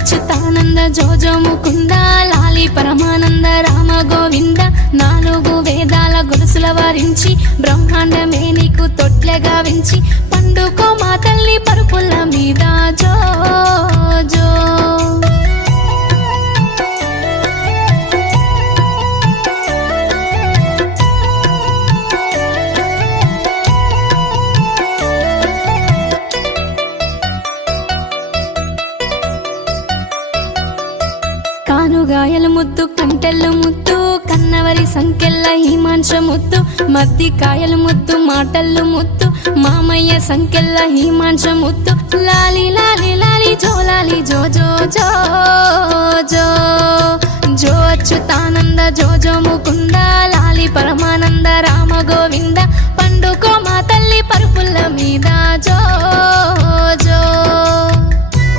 అచ్యుతానంద జోజో ముకుంద లాలి పరమానంద రామ గోవింద నాలుగు వేదాల గొలుసుల వారించి బ్రహ్మాండమే నీకు తొట్లగా వించి పండుకో మా తల్లి కానుగాయల ముద్దు కంటెల్ల ముద్దు కన్నవరి సంకెల్ల హిమాంశ ముద్దు మద్ది కాయల ముద్దు మాటల్లు ముద్దు మామయ్య సంకెల్ల హిమాంశ ముద్దు. లాలి లాలి లాలి జో లాలి జో జో జో జో జో అచ్యుతానంద జో జో ముకుంద